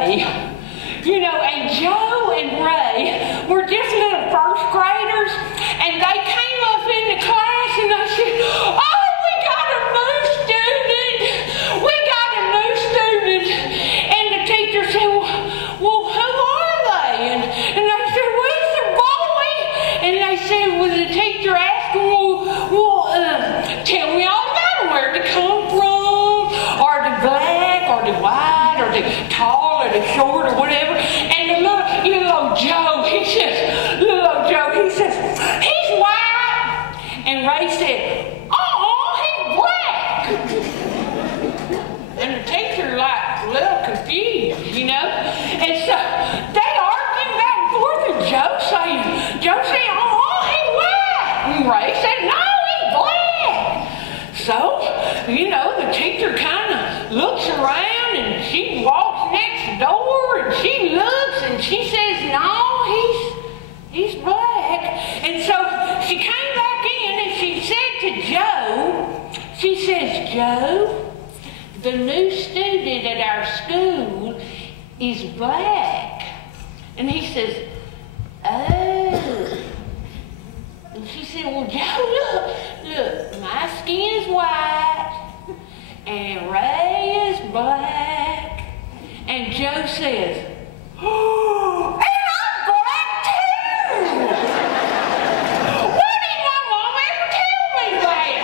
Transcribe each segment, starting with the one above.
Ray. You know, and Joe and Ray were just little first graders, and they came up in the class and they said, "Oh, we got a new student! We got a new student!" And the teacher said, "Well, who are they?" And they said, "Well, it's a boy." And they said, "Well," the teacher asked them, "Tell me all about them. Where they come from? Are they black? Are they white? Are they tall? Are they short? Or whatever?" And the little old Joe, he says, "He's white." And Ray said, "He's black." And the teacher, like, a little confused, you know. And so they argued back and forth, and Joe saying, "He's white." And Ray said, "No, he's black." So, you know, the teacher kind of looks around, and she walks next door, and she looks, and she says, "No, he's black." And so she came back in, and she said to Joe, she says, "Joe, the new student at our school is black." And he says, "Oh." And she said, "Well, Joe, look, my skin's white, and Ray is black." And Joe says, "Oh, and I'm black too! Why didn't my mom ever tell me that?"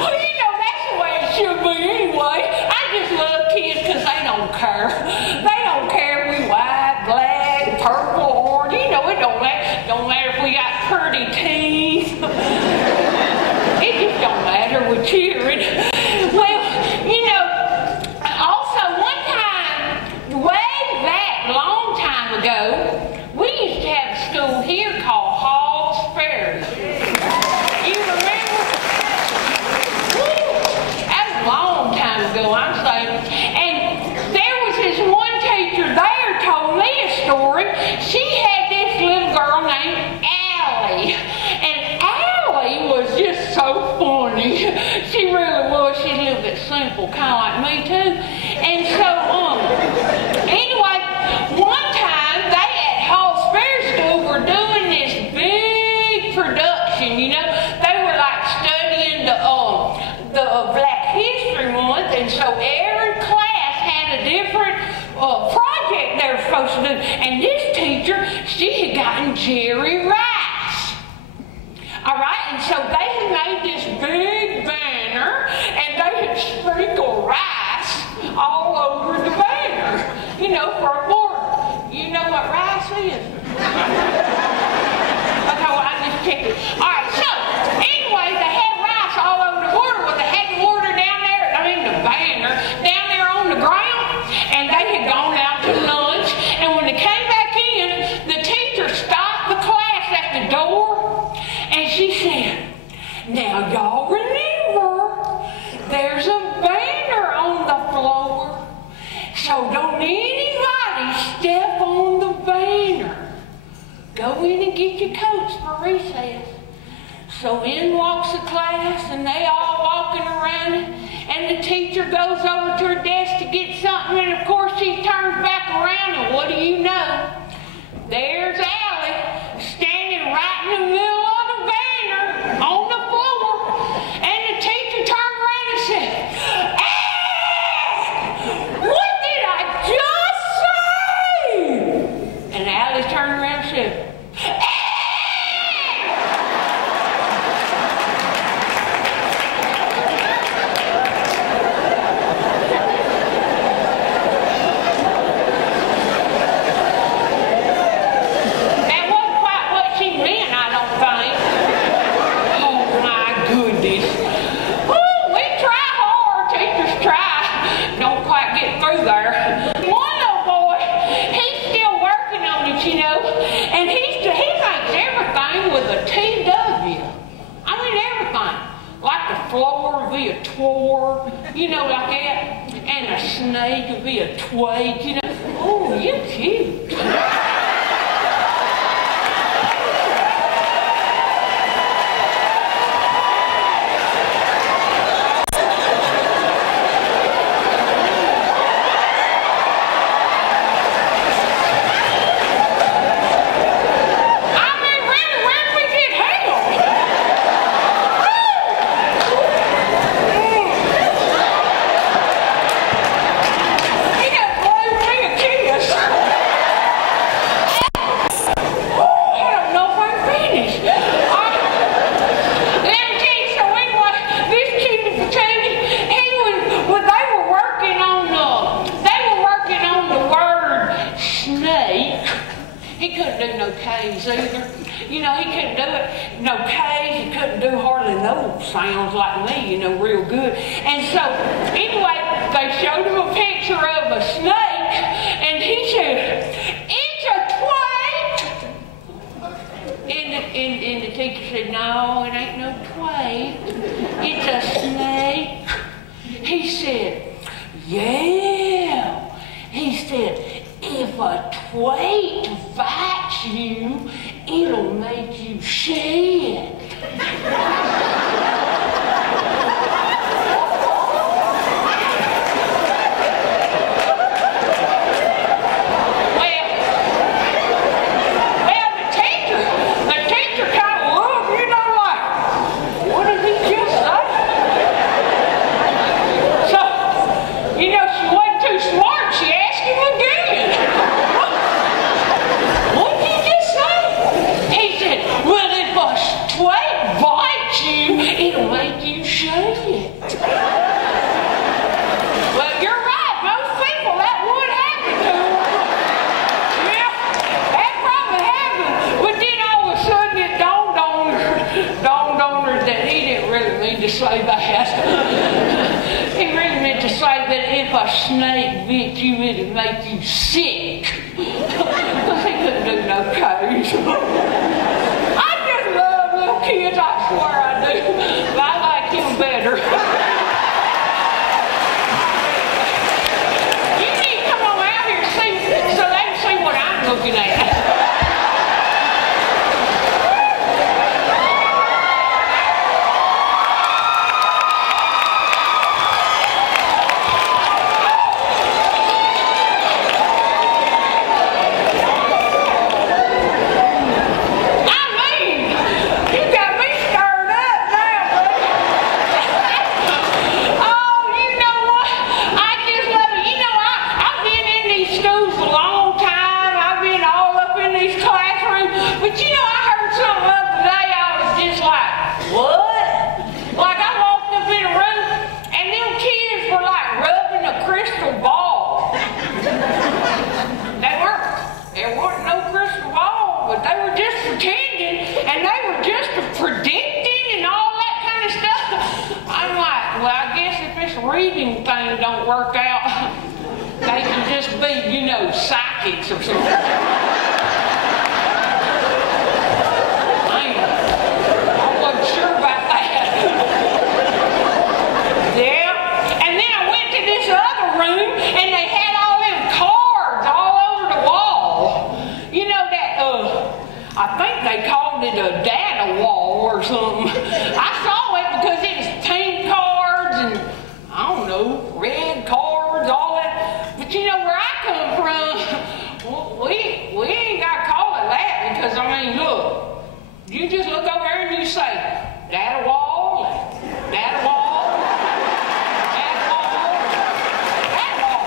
Well, you know, that's the way it should be anyway. I just love kids because they don't care. They don't care if we white, black, purple, orange. You know, it don't matter if we got pretty teeth. It just don't matter. We're cheering. Well, you know, also one time, way back, a long time ago, we used to have a school here called Hall's Ferry. You remember? Woo! That was a long time ago, I'm saying. And there was this one teacher there told me a story. She had this little girl named Allie. And Allie was just so funny. She really was. She's a little bit simple, kind of like me too. And so, anyway, one time they at Hall's Fair School were doing this big production. You know, they were like studying the Black History Month, and so every class had a different project they were supposed to do. And this teacher, she had gotten Jerry Rice. All right, and so they had made this big banner, and they had sprinkled rice all over the banner, you know, for a border. You know what rice is? Okay, well, I just checked it. All right, so anyway, they had rice all over the border. Well, they had the order down there, the banner, down there on the ground, and they had gone out to lunch, and when they came back in, the teacher stopped the class at the door, and she said, "Now, y'all remember, there's a banner on the floor, so don't anybody step on the banner. Go in and get your coats for recess." So in walks the class, and they all walking around it, and the teacher goes over to her desk to get something, and of course she turns back around, and what do you know? There's Allie standing right in the middle of the banner on the floor, and the teacher turned around and said, "What did I just say?" And Allie turned around and said, floor would be a twar, you know, like that, and a snake would be a twig, you know. Oh, you're cute. couldn't do no K's either. You know, he couldn't do it, no K's, he couldn't do hardly no sounds like me, you know, real good. And so, anyway, they showed him a picture of a snake, and he said, "It's a twait." And the teacher said, "No, it ain't no twait. It's a snake." He said, "Yeah." He said, "If a twait bites you, it'll make you shed." Say that. He really meant to say that if a snake bit you, it'd make you sick. Because he couldn't do no K's. I just love little kids, I swear I do. But I like him better. You need to come on out here and see, so they can see what I'm looking at. Reading thing don't work out, they can just be, you know, psychics or something. I wasn't sure about that. Yeah, and then I went to this other room and they had all them cards all over the wall. You know that, I think they called it a data wall or something. I saw it because it was team cards and I don't know, red cards, all that. But you know where I come from, well, we ain't got to call it that because, I mean, look, you just look over there and you say, data wall, data wall, data wall, data wall.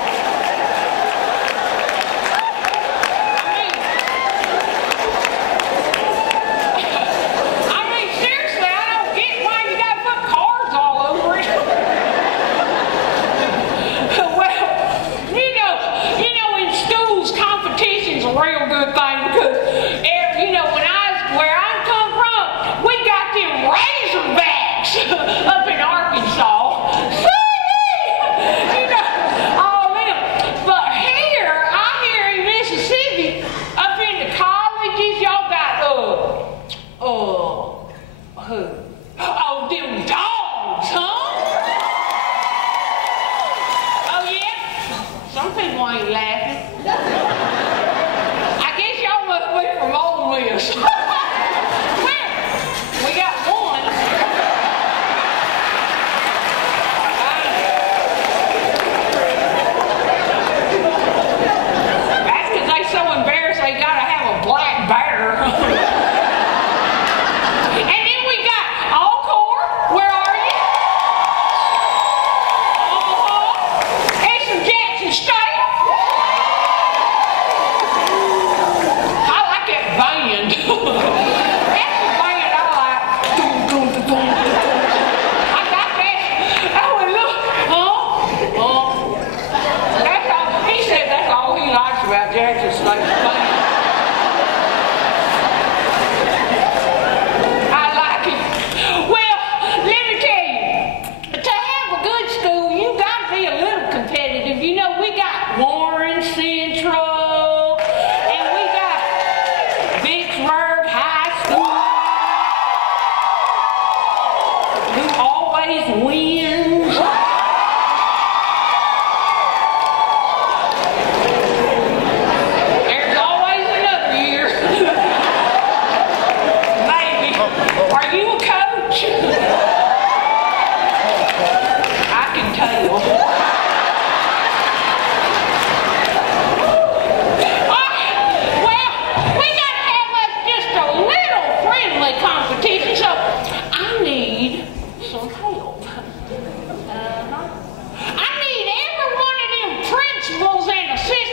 I mean, seriously, I don't get why you got to put cards all over it. Competition's a real good thing because, you know, where I come from, we got them Razorbacks up in Arkansas. You know, all them. But here, I hear in Mississippi, up in the colleges, y'all got, them dogs, huh? Oh, yeah? Some people ain't laughing. I guess y'all must be from Ole Miss. Where? We got one. That's because they so embarrassed they gotta have a black bear. And then we got Alcor. Where are you? And some Jackson State.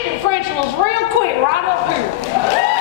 Convocation principles real quick right up here.